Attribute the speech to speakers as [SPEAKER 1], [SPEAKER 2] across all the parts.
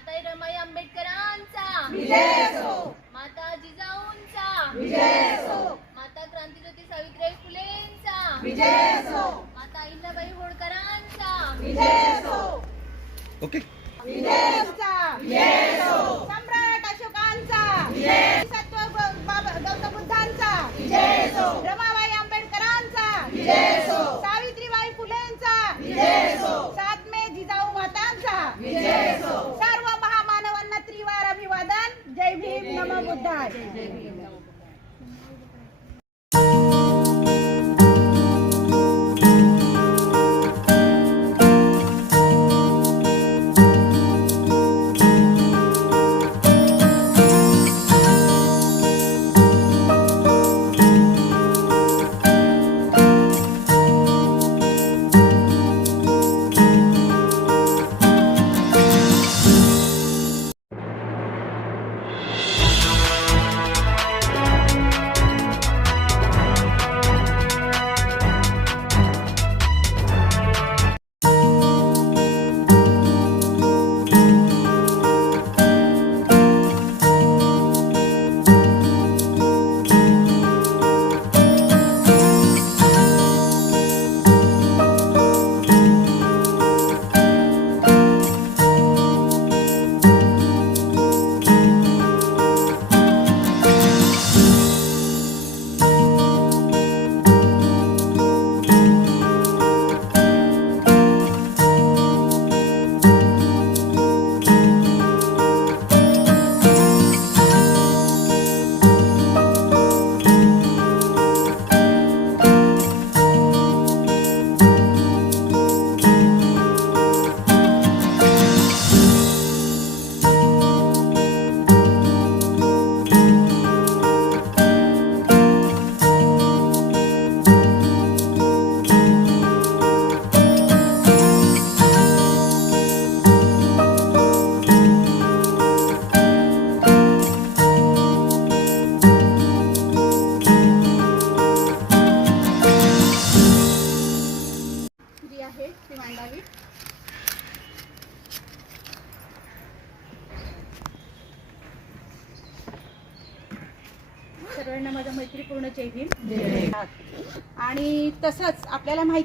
[SPEAKER 1] माता रमाई आंबेडकरांचा.
[SPEAKER 2] विजय असो.
[SPEAKER 1] माता जिजाऊंचा
[SPEAKER 2] विजय असो.
[SPEAKER 1] माता क्रांतीज्योती सावित्रीबाई फुलेंचा.
[SPEAKER 2] विजय असो.
[SPEAKER 1] माता अहिल्याबाई होळकरांचा.
[SPEAKER 2] विजय असो.
[SPEAKER 3] ओके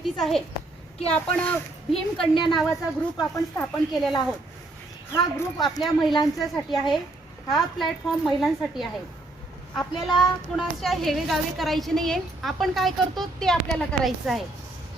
[SPEAKER 2] माहितीच आहे की आपण भीम कन्या नावाचा ग्रुप आपण स्थापन केलेला आहोत. हा ग्रुप आपल्या महिलांच्यासाठी आहे. हा प्लॅटफॉर्म महिलांसाठी आहे. आपल्याला कुणाच्या हेवे दावे करायचे नाही आहे आपण काय करतो ते आपल्याला करायचं आहे.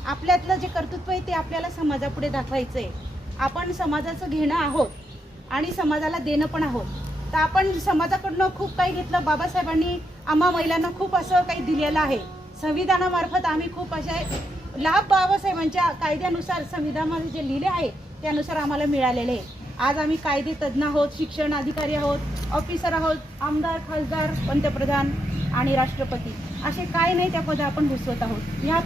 [SPEAKER 2] आपल्यातलं जे कर्तृत्व आहे ते आपल्याला समाजापुढे दाखवायचं आहे आपण समाजाचं घेणं आहोत आणि समाजाला देणं पण आहोत. तर आपण समाजाकडनं खूप काही घेतलं. बाबासाहेबांनी आम्हा महिलांना खूप असं काही दिलेलं आहे. संविधानामार्फत आम्ही खूप असे लाभ बाबासाहेबांच्या म्हणजे कायद्यानुसार संविधानामध्ये जे लिहिले आहे त्यानुसार आम्हाला मिळालेले आहे. आज आम्ही कायदे तज्ज्ञ आहोत शिक्षण अधिकारी आहोत ऑफिसर आहोत आमदार खासदार पंतप्रधान आणि राष्ट्रपती. असे काय नाही त्या पद आपण घुसवत आहोत. ह्या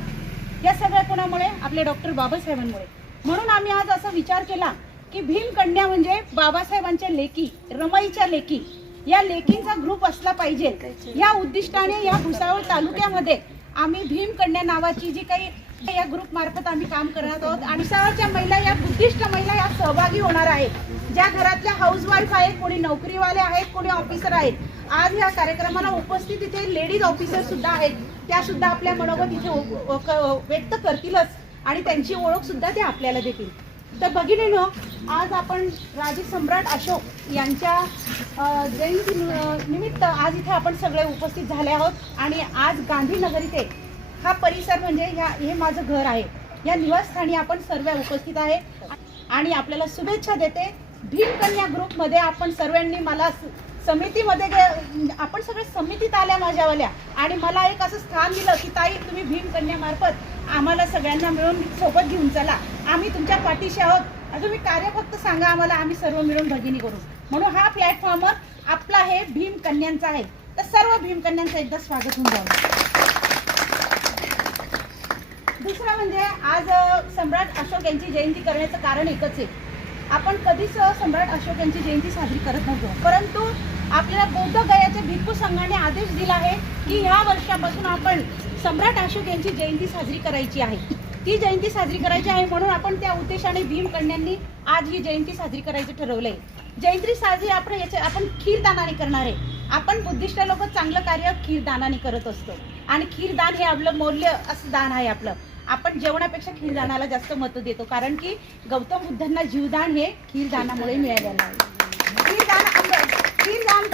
[SPEAKER 2] या सगळ्या कोणामुळे? आपले डॉक्टर बाबासाहेबांमुळे. म्हणून आम्ही आज असा विचार केला की भीम कन्या म्हणजे बाबासाहेबांच्या लेखी रमईच्या लेकी या लेकींचा ग्रुप असला पाहिजे. या उद्दिष्टाने या भुसावळ तालुक्यामध्ये आम्ही भीम कन्या नावाची जी काही या ग्रुप मार्फत आम्ही काम करत आहोत. आणि सहाच्या महिला या बुद्धिष्ट महिला या सहभागी होणार आहेत. ज्या घरातल्या हाऊसवाईफ आहेत कोणी नोकरीवाले आहेत कोणी ऑफिसर आहेत. आज या कार्यक्रमाला उपस्थित इथे लेडीज ऑफिसर सुद्धा आहेत. त्या सुद्धा आपल्या मनोगत इथे उ- क- व्यक्त करतीलच. आणि त्यांची ओळख सुद्धा ते आपल्याला देतील. तर भगिनीनं आज आपण राजे सम्राट अशोक यांच्या जयंती निमित्त आज इथे आपण सगळे उपस्थित झाले आहोत. आणि आज गांधीनगर इथे हा परिसर म्हणजे ह्या हे माझं घर आहे. या निवासस्थानी आपण सर्व उपस्थित आहे. आणि आपल्याला शुभेच्छा देते. भीमकन्या ग्रुपमध्ये आपण सर्वांनी मला समितीमध्ये आपण सगळे समितीत आल्या माझ्यावाल्या आणि मला एक असं स्थान दिलं की ताई तुम्ही भीमकन्यामार्फत आम्हाला सगळ्यांना मिळून सोबत घेऊन चला. आम्ही तुमच्या पाठीशी आहोत. तुम्ही कार्य फक्त सांगा आम्हाला आम्ही सर्व मिळून भगिनी करू. म्हणून हा प्लॅटफॉर्मवर आपला हे भीमकन्यांचा आहे. तर सर्व भीमकन्यांचं एकदा स्वागत होऊन जाऊ दुसरं म्हणजे आज सम्राट अशोक यांची जयंती करण्याचं कारण एकच आहे. आपण कधीच सम्राट अशोक यांची जयंती साजरी करत नव्हतो. परंतु आपल्याला बौद्ध गयाच्या भिक्खू संघाने आदेश दिला आहे की ह्या वर्षापासून आपण सम्राट अशोक यांची जयंती साजरी करायची आहे. ती जयंती साजरी करायची आहे म्हणून आपण त्या उद्देशाने भीम कन्यांनी आज ही जयंती साजरी करायचं ठरवलंय. जयंती साजरी आपण याचे आपण खीरदानाने करणार आहे. आपण बुद्धिस्ट लोक चांगलं कार्य खीरदानाने करत असतो. आणि खीरदान हे आपलं मौल्य असं दान आहे आपलं. आपण जेवणापेक्षा खीरदानाला जास्त महत्त्व देतो. कारण की गौतम बुद्धांना जीवदान हे खीरदानामुळे मिळालेलं आहे. खीरदान खीरदान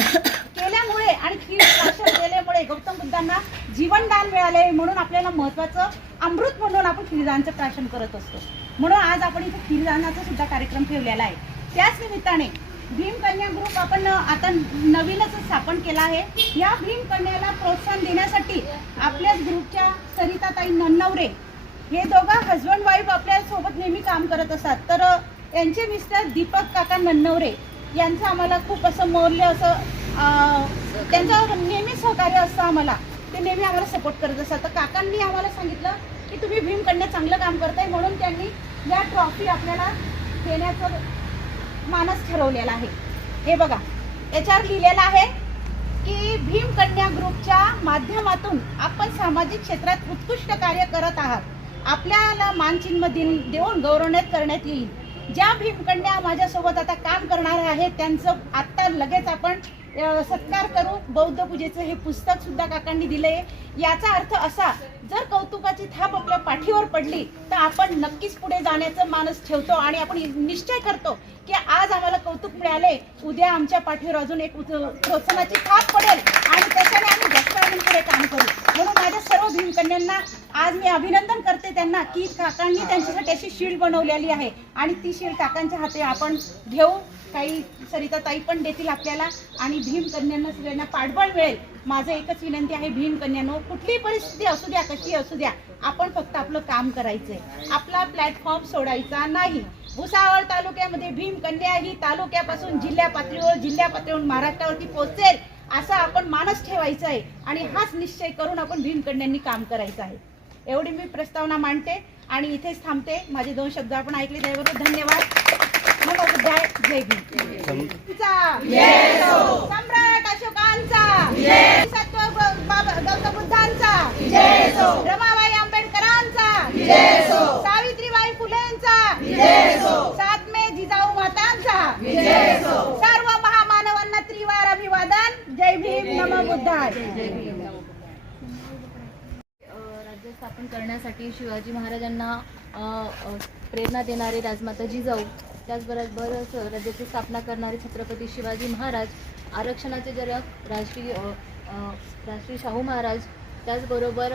[SPEAKER 2] केल्यामुळे आणि खीर केल्यामुळे गौतम बुद्धांना जीवनदान मिळाले म्हणून आपल्याला महत्वाचं अमृत म्हणून आपण खीरदानचं प्राशन करत असतो. म्हणून आज आपण इथे खीरदानाचा सुद्धा कार्यक्रम ठेवलेला आहे. त्याच निमित्ताने भीम कन्या ग्रुप आपण आता नवीनच स्थापन केला आहे. या भीम कन्याला प्रोत्साहन देण्यासाठी आपल्याच ग्रुपच्या सरिताताई नन्नवरे हे दोघं हजबंड वाईफ आपल्यासोबत नेहमी काम करत असतात. तर यांचे मिस्टर दीपक काका नन्नवरे यांचं आम्हाला खूप असं मौल्य असं त्यांचं नेहमी सहकार्य असतं आम्हाला. ते नेहमी आम्हाला सपोर्ट करत असतात. तर काकांनी आम्हाला सांगितलं की तुम्ही भीमकडनं चांगलं काम करताय म्हणून त्यांनी या ट्रॉफी आपल्याला देण्याचं मानस ठरवलेला आहे. हे बघा याच्यावर लिहिलेलं आहे की भीम कन्या ग्रुपच्या माध्यमातून आपण सामाजिक क्षेत्रात उत्कृष्ट कार्य करत आहात. आपल्याला मानचिन्ह दिन देऊन गौरवण्यात करण्यात येईल. ज्या भीमकन्या माझ्यासोबत आता काम करणार आहेत त्यांचं आत्ता लगेच आपण सत्कार करू. बौद्ध पूजेचं हे पुस्तक सुद्धा काकांनी दिलंय. याचा अर्थ असा जर कौतुकाची थाप आपल्या पाठीवर पडली तर आपण नक्कीच पुढे जाण्याचं मानस ठेवतो आणि आपण निश्चय करतो की आज आम्हाला कौतुक मिळाले उद्या आमच्या पाठीवर अजून एक प्रोत्साहनाची थाप पडेल आणि त्याच्याने आम्ही जास्त पुढे काम करू. म्हणून माझ्या सर्व भीमकन्यांना आज मी अभिनंदन करते त्यांना की काकांनी त्यांच्यासाठी अशी शील्ड बनवलेली आहे. आणि ती शील्ड काकांच्या हाती आपण घेऊ. काही सरिता ताई पण देतील आपल्याला. आणि भीम कन्यांना सगळ्यांना पाठबळ मिळेल. माझं एकच विनंती आहे भीम कन्यानो कुठलीही परिस्थिती असू द्या कशी असू द्या आपण फक्त आपलं काम करायचंय. आपला प्लॅटफॉर्म सोडायचा नाही. भुसावळ तालुक्यामध्ये भीम कन्या ही तालुक्यापासून जिल्हा पातळीवर जिल्हा पातळीवर महाराष्ट्रावरती पोहोचेल असा आपण मानस ठेवायचा आहे आणि हाच निश्चय करून आपण भीम कन्यांनी काम करायचं आहे. एवढी मी प्रस्तावना मांडते आणि इथेच थांबते. माझे दोन शब्द आपण ऐकले त्याबरोबर धन्यवाद. जय भीम. सम्राट अशोकांचा. गौतम बुद्धांचा रमाबाई आंबेडकरांचा. सावित्रीबाई फुलेंचा. सात मे जिजाऊ मातांचा. सर्व महामानवांना त्रिवार अभिवादन. जय भीम नमो बुद्धाय.
[SPEAKER 1] स्थापन करण्यासाठी शिवाजी महाराजांना प्रेरणा देणारे राजमाता जिजाऊ त्याचबरोबर राज्याची स्थापना करणारे छत्रपती शिवाजी महाराज आरक्षणाचे जनक राष्ट्रीय राष्ट्रीय शाहू महाराज त्याचबरोबर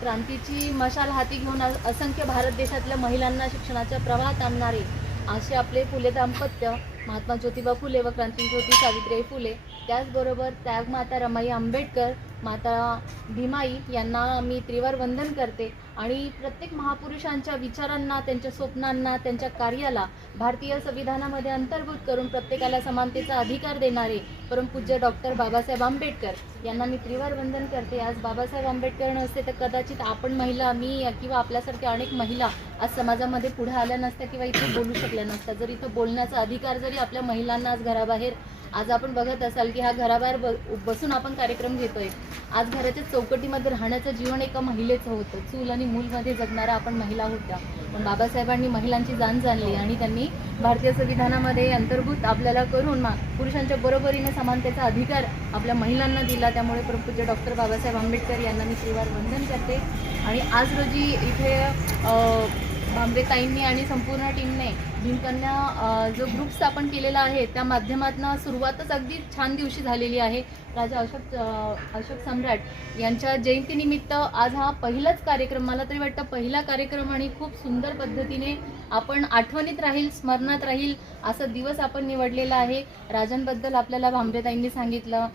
[SPEAKER 1] क्रांतीची मशाल हाती घेऊन असंख्य भारत देशातल्या महिलांना शिक्षणाच्या प्रवाहात आणणारे असे आपले फुले दाम्पत्य महात्मा ज्योतिबा फुले व क्रांतीज्योती सावित्रीबाई फुले त्याचबरोबर त्याग माता रमाई आंबेडकर माता भीमाई यांना मी त्रिवार वंदन करते. आणि प्रत्येक महापुरुषांच्या विचारांना त्यांच्या स्वप्नांना त्यांच्या कार्याला भारतीय संविधानामध्ये अंतर्भूत करून प्रत्येकाला समानतेचा अधिकार देणारे परमपूज्य डॉक्टर बाबासाहेब आंबेडकर यांना मी त्रिवार वंदन करते. आज बाबासाहेब आंबेडकर नसते तर कदाचित आपण महिला मी किंवा आपल्यासारख्या अनेक महिला आज समाजामध्ये पुढे आल्या नसत्या किंवा इथे बोलू शकल्या नसत्या. जर इथं बोलण्याचा अधिकार जरी आपल्या महिलांना आज घराबाहेर आज आपण बघत असाल की हा घराबाहेर ब- बसून आपण कार्यक्रम घेतोय. आज घराच्या चौकटीमध्ये राहण्याचं जीवन एका महिलेचं होतं. चूल आणि मूलमध्ये जगणाऱ्या आपण महिला होत्या. पण बाबासाहेबांनी महिलांची जाण जाणली आणि त्यांनी भारतीय संविधानामध्ये अंतर्भूत आपल्याला करून मा पुरुषांच्या बरोबरीने समानतेचा अधिकार आपल्या महिलांना दिला. त्यामुळे परमपूज्य डॉक्टर बाबासाहेब आंबेडकर यांना मी त्रिवार वंदन करते. आणि आज रोजी इथे भांबरेताईंनी आणि संपूर्ण टीमने भीमकन्या जो ग्रुप स्थापन केलेला आहे त्या माध्यमातून सुरुवातच अगदी छान दिवशी झालेली आहे. राजा अशोक अशोक सम्राट यांच्या जयंतीनिमित्त आज हा पहिलाच कार्यक्रम मला तरी वाटतं पहिला कार्यक्रम आणि खूप सुंदर पद्धतीने आपण आठवणीत राहील स्मरणात राहील असा दिवस आपण निवडलेला आहे. राजांबद्दल आपल्याला भांबरेताईंनी सांगितलं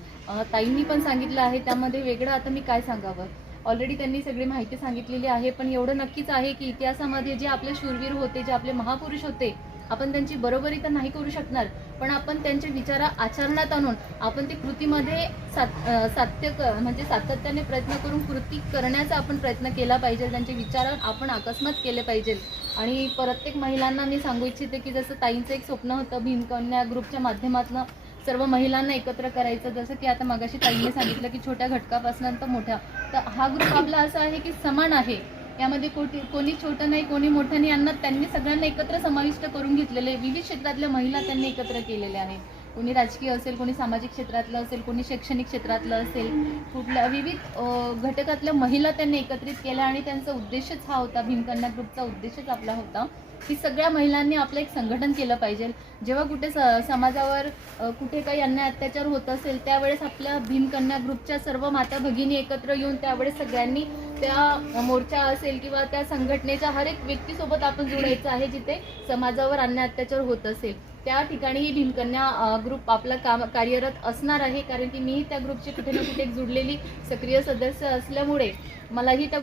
[SPEAKER 1] ताईंनी पण सांगितलं आहे. त्यामध्ये वेगळं आता मी काय सांगावं? ऑलरेडी त्यांनी सगळी माहिती सांगितलेली आहे पण एवढं नक्कीच आहे की इतिहासामध्ये जे आपले शूरवीर होते जे आपले महापुरुष होते आपण त्यांची बरोबरी तर नाही करू शकणार पण आपण त्यांचे विचार आचरणात आणून आपण ते कृतीमध्ये सात सात्य क- म्हणजे सातत्याने प्रयत्न करून कृती करण्याचा आपण प्रयत्न केला पाहिजे त्यांचे विचार आपण अकस्मात केले पाहिजे. आणि प्रत्येक महिलांना मी सांगू इच्छिते की जसं ताईंचं एक स्वप्न होतं भीमकन्या ग्रुपच्या माध्यमातून सर्व महिलांना एकत्र करायचं जसं की आता मगाशी ताईंनी सांगितलं की छोट्या घटकापासून तर मोठ्या तर हा ग्रुप आपला असा आहे की समान आहे. यामध्ये कोटी कोणी छोटं नाही कोणी मोठं नाही. यांना त्यांनी सगळ्यांना एकत्र समाविष्ट करून घेतलेले आहे. विविध क्षेत्रातल्या महिला त्यांनी एकत्र केलेल्या आहे कोणी राजकीय असेल कोणी सामाजिक क्षेत्रातलं असेल कोणी शैक्षणिक क्षेत्रातलं असेल. कुठल्या विविध घटकातल्या महिला त्यांनी एकत्रित केल्या आणि त्यांचा उद्देशच हा होता भीमकन्या ग्रुपचा उद्देशच आपला होता. की सगळ्या महिलांनी आपलं एक संघटन केलं पाहिजे. जेव्हा कुठे स- समाजावर कुठे काही अन्याय अत्याचार होत असेल त्यावेळेस आपल्या भीमकन्या ग्रुपच्या सर्व माता भगिनी एकत्र येऊन त्यावेळेस सगळ्यांनी त्या मोर्चा असेल किंवा त्या संघटनेच्या हर एक व्यक्तीसोबत आपण जोडायचं आहे जिथे समाजावर अन्याय अत्याचार होत असेल. त्या ठिकाणी ही भीमकन्या ग्रुप आपलं काम कार्यरत असणार आहे. कारण की मीही त्या ग्रुपची कुठे ना कुठे एक जुडलेली सक्रिय सदस्य असल्यामुळे मलाही त्या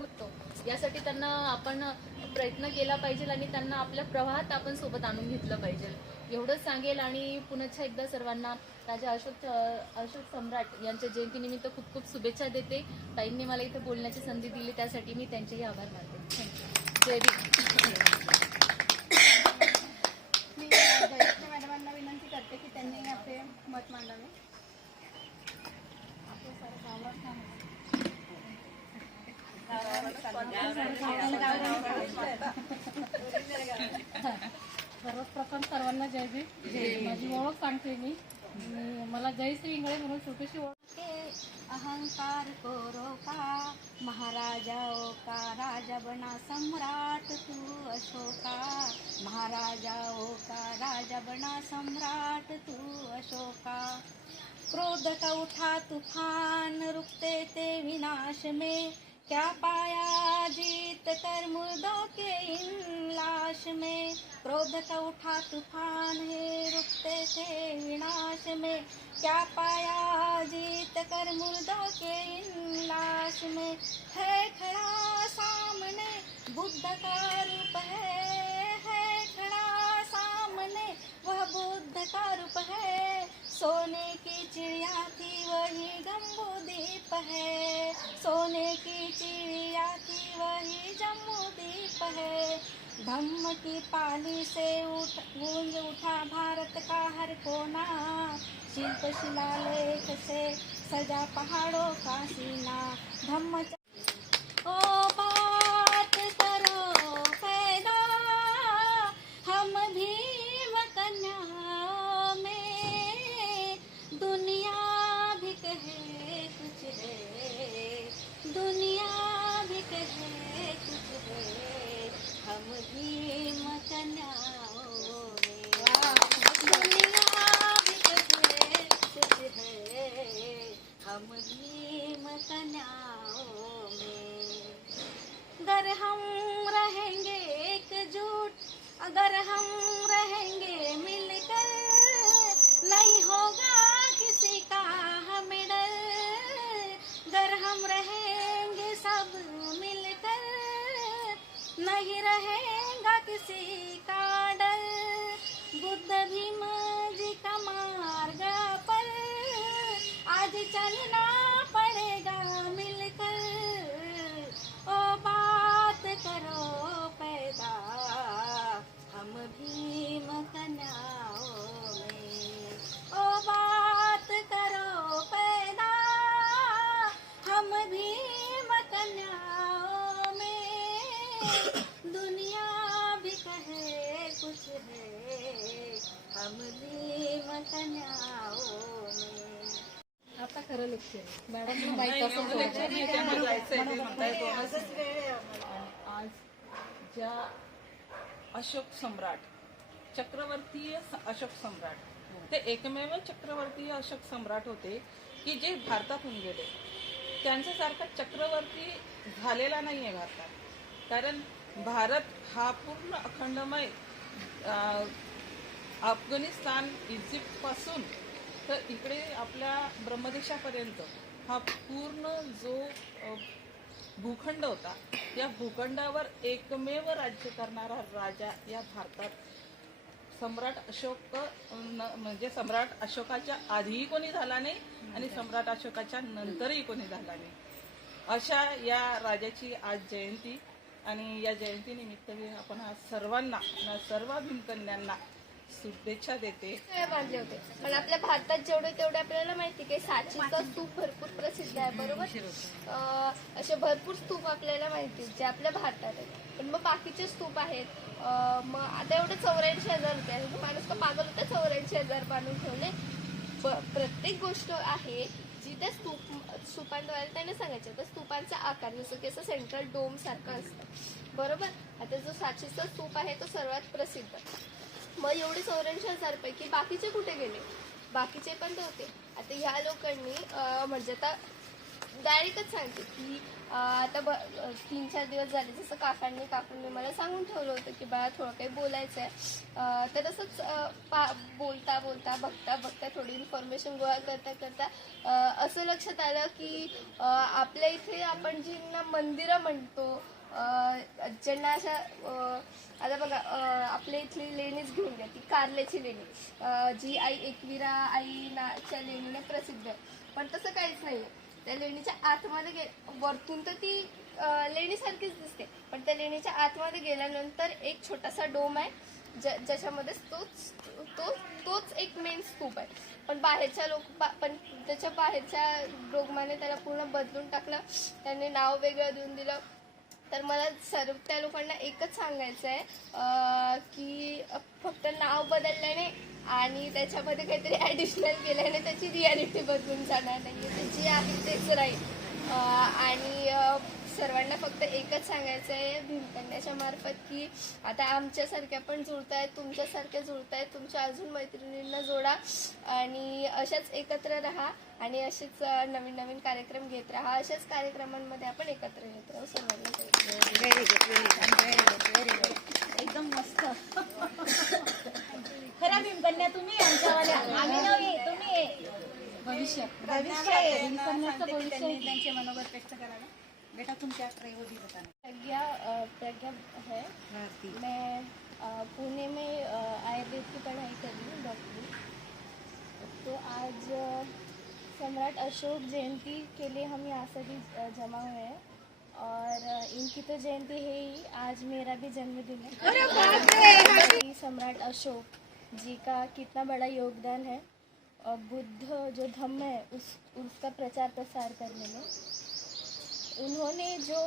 [SPEAKER 1] यासाठी त्यांना आपण प्रयत्न केला पाहिजे आणि त्यांना आपल्या प्रवाहात आपण सोबत आणून घेतलं पाहिजे. एवढंच सांगेल आणि पुनश्च एकदा सर्वांना राजा अशोक अशोक सम्राट यांच्या जयंतीनिमित्त खूप खूप शुभेच्छा देते. ताईंनी मला इथे बोलण्याची संधी दिली त्यासाठी मी त्यांचेही आभार मानते. थँक्यू जय
[SPEAKER 2] मी मॅडमांना विनंती करते की त्यांनी आपले मत मांडावे.
[SPEAKER 3] सर्वप्रथम सर्वांना जय भीम. माझी ओळख सांगते मी. मला जयश्री इंगळे म्हणून छोटीशी ओळख.
[SPEAKER 4] अहंकार को? रोका महाराजाओं का? राजा बना सम्राट तू अशोका. महाराजाओं का? राजा बना सम्राट तू अशोका. क्रोध का उठा? तूफान रुकते ते विनाश में. क्या पाया जीत कर मुर्दों के इन लाश में? क्रोध का उठा तूफान है रुकते थे विनाश में। क्या पाया जीत कर मुर्दों के इन लाश में? है खड़ा सामने बुद्ध का रूप है है वह बुद्ध का रूप है। सोने की चिड़िया थी, वही जम्बू दीप है। सोने की चिड़िया थी, वही जम्बू दीप है। धम्म की पाली से उठ, गूंज उठा भारत का हर कोना। शिल्प शिलालेख से सजा पहाड़ों का सीना। धम्म ओ
[SPEAKER 5] अशोक सम्राट चक्रवर्तीय अशोक सम्राट. ते एकमेव चक्रवर्तीय अशोक सम्राट होते की जे भारतातून गेले. त्यांच्यासारखा चक्रवर्ती झालेला नाही आहे भारतात. कारण भारत हा पूर्ण अखंडमय अफगाणिस्तान इजिप्तपासून तर इकडे आपल्या ब्रह्मदेशापर्यंत हा पूर्ण जो भूखंड होता. या भूखंडावर एकमेव राज्य करणारा राजा या भारतात सम्राट अशोक म्हणजे सम्राट अशोकाच्या आधीही कोणी झाला नाही आणि सम्राट अशोकाच्या नंतरही कोणी झाला नाही. अशा या राजाची आज जयंती आणि या जयंतीनिमित्त आपण आज सर्वांना सर्व भीमकन्यांना शुभेच्छा देते.
[SPEAKER 6] बांधले होते. पण आपल्या भारतात जेवढे तेवढे आपल्याला माहिती की साचीचं स्तूप भरपूर प्रसिद्ध आहे बरोबर? असे भरपूर स्तूप आपल्याला माहिती जे आपल्या भारतात आहेत. पण मग बाकीचे स्तूप आहेत. मग आता एवढं चौऱ्याऐंशी हजार रुपये आहे माणूस का पागल होता चौऱ्याऐंशी हजार बांधून ठेवले. प्रत्येक गोष्ट आहे जी त्या स्तूप स्तूपांद्वारे त्याने सांगायचं तर स्तूपांचा आकार जसं की असं सेंट्रल डोम सारखं असतं. बरोबर? आता जो साचीचा स्तूप आहे तो सर्वात प्रसिद्ध. मग एवढे चौऱ्याऐंशी हजार पैकी बाकीचे कुठे गेले? बाकीचे पण तर होते आता ह्या लोकांनी म्हणजे आता डायरेक्टच सांगते की आता ब तीन चार दिवस झाले जसं काकांनी काकूंनी मला सांगून ठेवलं होतं की बाळा थोडं काही बोलायचं आहे. तर तसंच पा बोलता बोलता बघता बघता थोडी इन्फॉर्मेशन गोळा करता करता असं लक्षात आलं की आपल्या इथे आपण जींना मंदिरं म्हणतो ज्यांना अशा आता बघा आपल्या इथली लेणीच घेऊन घ्या ती कारल्याची लेणी. जी आई एकविरा आई नाच्या लेणीने प्रसिद्ध आहे. पण तसं काहीच नाही त्या लेणीच्या आतमध्ये गे वरतून तर ती लेणीसारखीच दिसते. पण त्या लेणीच्या आतमध्ये गेल्यानंतर एक छोटासा डोम आहे ज ज्याच्यामध्ये तोच तो तोच एक मेन स्तूप आहे. पण बाहेरच्या लोक बा पण त्याच्या बाहेरच्या डोगमाने त्याला पूर्ण बदलून टाकलं. त्यांनी नाव वेगळं देऊन दिलं. तर मला सर्व त्या लोकांना एकच सांगायचं आहे की फक्त नाव बदलल्याने आणि त्याच्यामध्ये काहीतरी ॲडिशनल केल्याने त्याची रियालिटी बदलून जाणार नाही त्याची आहे तेच राहील. आणि सर्वांना फक्त एकच सांगायचं आहे भीमकन्याच्या मार्फत की आता आमच्यासारख्या पण जुळत आहेत तुमच्यासारख्या जुळत आहेत तुमच्या अजून मैत्रिणींना जोडा आणि अशाच एकत्र राहा आणि असेच नवीन नवीन कार्यक्रम घेत राहा. अशाच कार्यक्रमांमध्ये आपण एकत्र येत राहू. सर्वांना
[SPEAKER 2] एकदम मस्त. खऱ्या भीमकन्या तुम्ही आमच्यावाल्या. आम्ही नव्हे तुम्ही आहे.
[SPEAKER 3] भविष्य
[SPEAKER 2] भविष्य.
[SPEAKER 3] भविष्य.
[SPEAKER 2] त्यांचे मनोगत व्यक्त करायला बेटा तुम क्या कर
[SPEAKER 6] रहे हो? भी अ, प्रज्ञा प्रज्ञा है। भारती। मैं पुणे में आयुर्वेद की पढ़ाई कर रही हूँ डॉक्टरी तो आज सम्राट अशोक जयंती के लिए हम यहाँ सभी जमा हुए हैं। और इनकी तो जयंती है ही। आज मेरा भी जन्मदिन है। कि सम्राट अशोक जी का कितना बड़ा योगदान है। और बुद्ध जो धम्म है उस उसका प्रचार प्रसार करने में। उन्होंने जो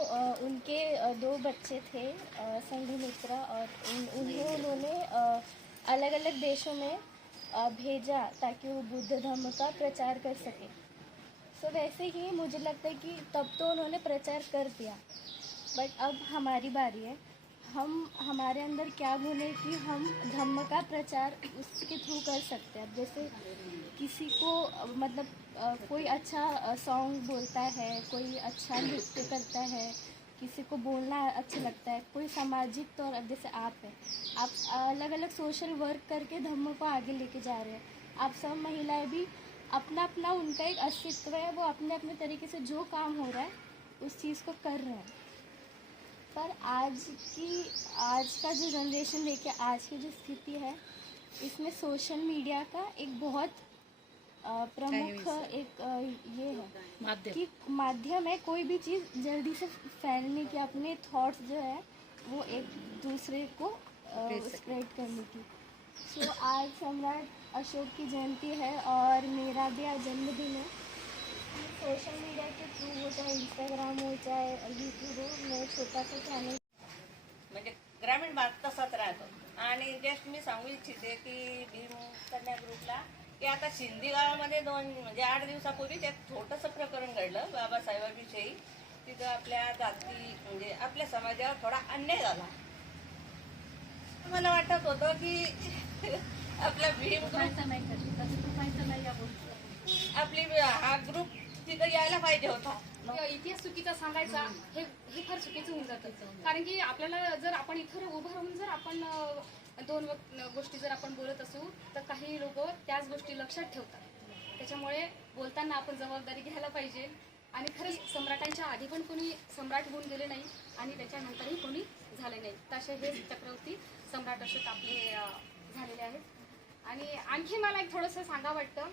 [SPEAKER 6] उनके दो बच्चे थे संघ मित्रा और उन, उन्हें उन्होंने अलग अलग देशों में भेजा ताकि वो बुद्ध धर्म का प्रचार कर सके। सो वैसे ही मुझे लगता है कि तब तो उन्होंने प्रचार कर दिया। बट अब हमारी बारी है। हम, हमारे अंदर क्या गुण है कि हम धम्म का प्रचार उसके थ्रू कर सकते हैं। जैसे किसी को मतलब कोई अच्छा सॉन्ग बोलता है, कोई अच्छा नृत्य करता है, किसी को बोलना अच्छा लगता है, कोई सामाजिक तौर, अब जैसे आप हैं, आप अलग अलग सोशल वर्क करके धम्म को आगे लेके जा रहे हैं। आप सब महिलाएँ भी अपना अपना उनका एक अस्तित्व है, वो अपने अपने तरीके से जो काम हो रहा है, उस चीज़ को कर रहे हैं। पर आज की आज का जो जनरेशन देखिए आज की जो स्थिति है इसमें सोशल मीडिया का एक बहुत प्रमुख एक ये है कि माध्यम है कोई भी चीज़ जल्दी से फैलने की अपने थॉट्स जो है वो एक दूसरे को स्प्रेड करने की। सो so, आज सम्राट अशोक की जयंती है और मेरा भी आज जन्मदिन है। सोशल मीडिया के थ्रू हो चाहे इंस्टाग्राम हो चाहे यूट्यूब हो मैं छोटा सा चैनल
[SPEAKER 7] म्हणजे ग्रामीण भाग तसाच राहतो. आणि जस्ट मी सांगू इच्छिते की भीम कन्या ग्रुपला की आता सिंधी गावामध्ये दोन म्हणजे आठ दिवसापूर्वी एक छोटंसं प्रकरण घडलं बाबासाहेबांविषयी तिथं आपल्या जाती म्हणजे आपल्या समाजावर थोडा अन्याय झाला. मला वाटत होतं की आपला भीम आपली हा ग्रुप तिथं यायला पाहिजे होता.
[SPEAKER 8] इतिहास चुकीचा सांगायचा हे हे फार चुकीचं होऊन जातं. कारण की आपल्याला जर आपण इथं उभं राहून जर आपण दोन गोष्टी जर आपण बोलत असू तर काही लोक त्याच गोष्टी लक्षात ठेवतात. त्याच्यामुळे बोलताना आपण जबाबदारी घ्यायला पाहिजे. आणि खरंच सम्राटांच्या आधी पण कोणी सम्राट होऊन गेले नाही आणि त्याच्यानंतरही कोणी झाले नाही. तसे हे चक्रवर्ती सम्राट अशोक आपले झालेले आहेत. आणि आणखी मला एक थोडंसं सांगा वाटतं.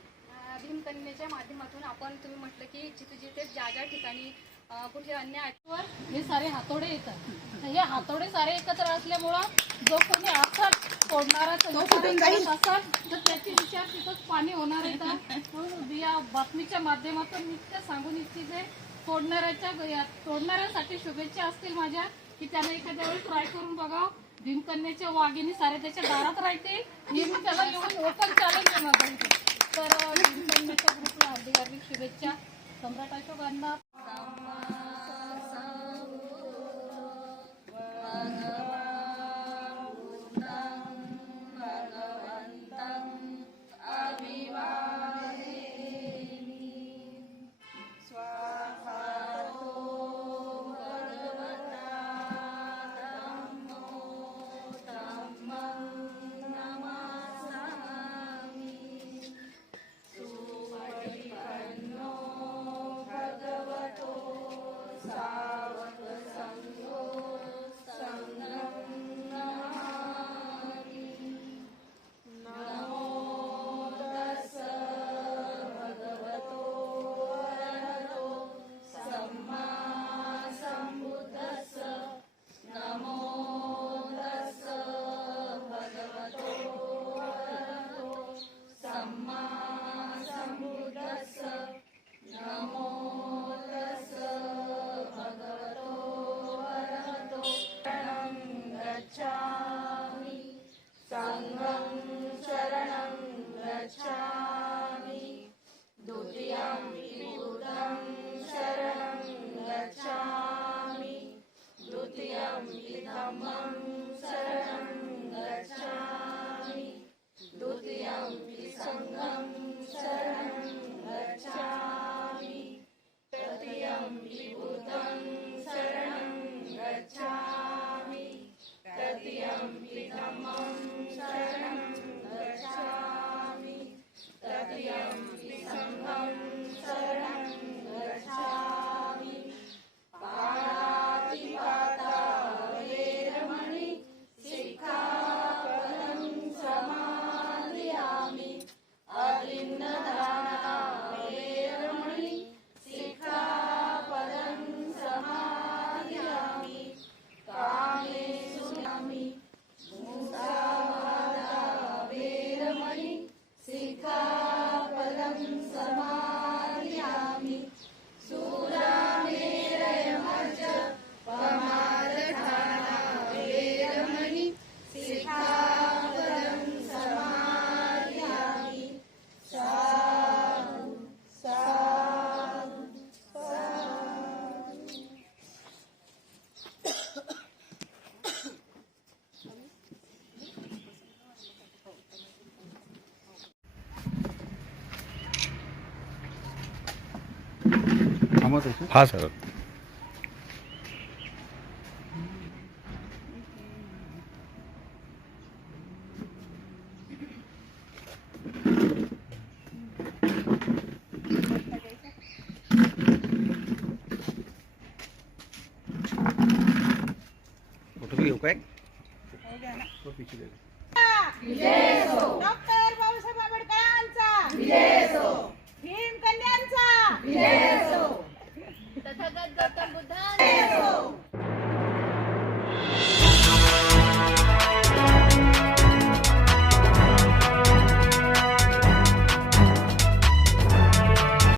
[SPEAKER 8] भीमकन्येच्या माध्यमातून आपण तुम्ही म्हटलं की जिथे जिथे ज्या ज्या ठिकाणी कुठे अन्याय
[SPEAKER 3] वर हे सारे हातोडे येतात तर हे हातोडे सारे एकत्र असल्यामुळं जो कोणी असा तोडणारा
[SPEAKER 2] कुठून जाईल?
[SPEAKER 3] असेल तर त्याचे विचार तिथंच पाणी होणार आहे म्हणून या बातमीच्या माध्यमातून मी ते सांगून इच्छिते तोडणाऱ्याच्या तोडणाऱ्यासाठी शुभेच्छा असतील माझ्या की त्याने एखाद्या वेळेस ट्राय करून बघावं भीमकन्याच्या वाघिणी सारे त्याच्या दारात राहते मी त्याला येऊन ओपन चॅलेंज देणार आहे. तर अं, भीमकन्याच्या ग्रुपला
[SPEAKER 9] हा सर.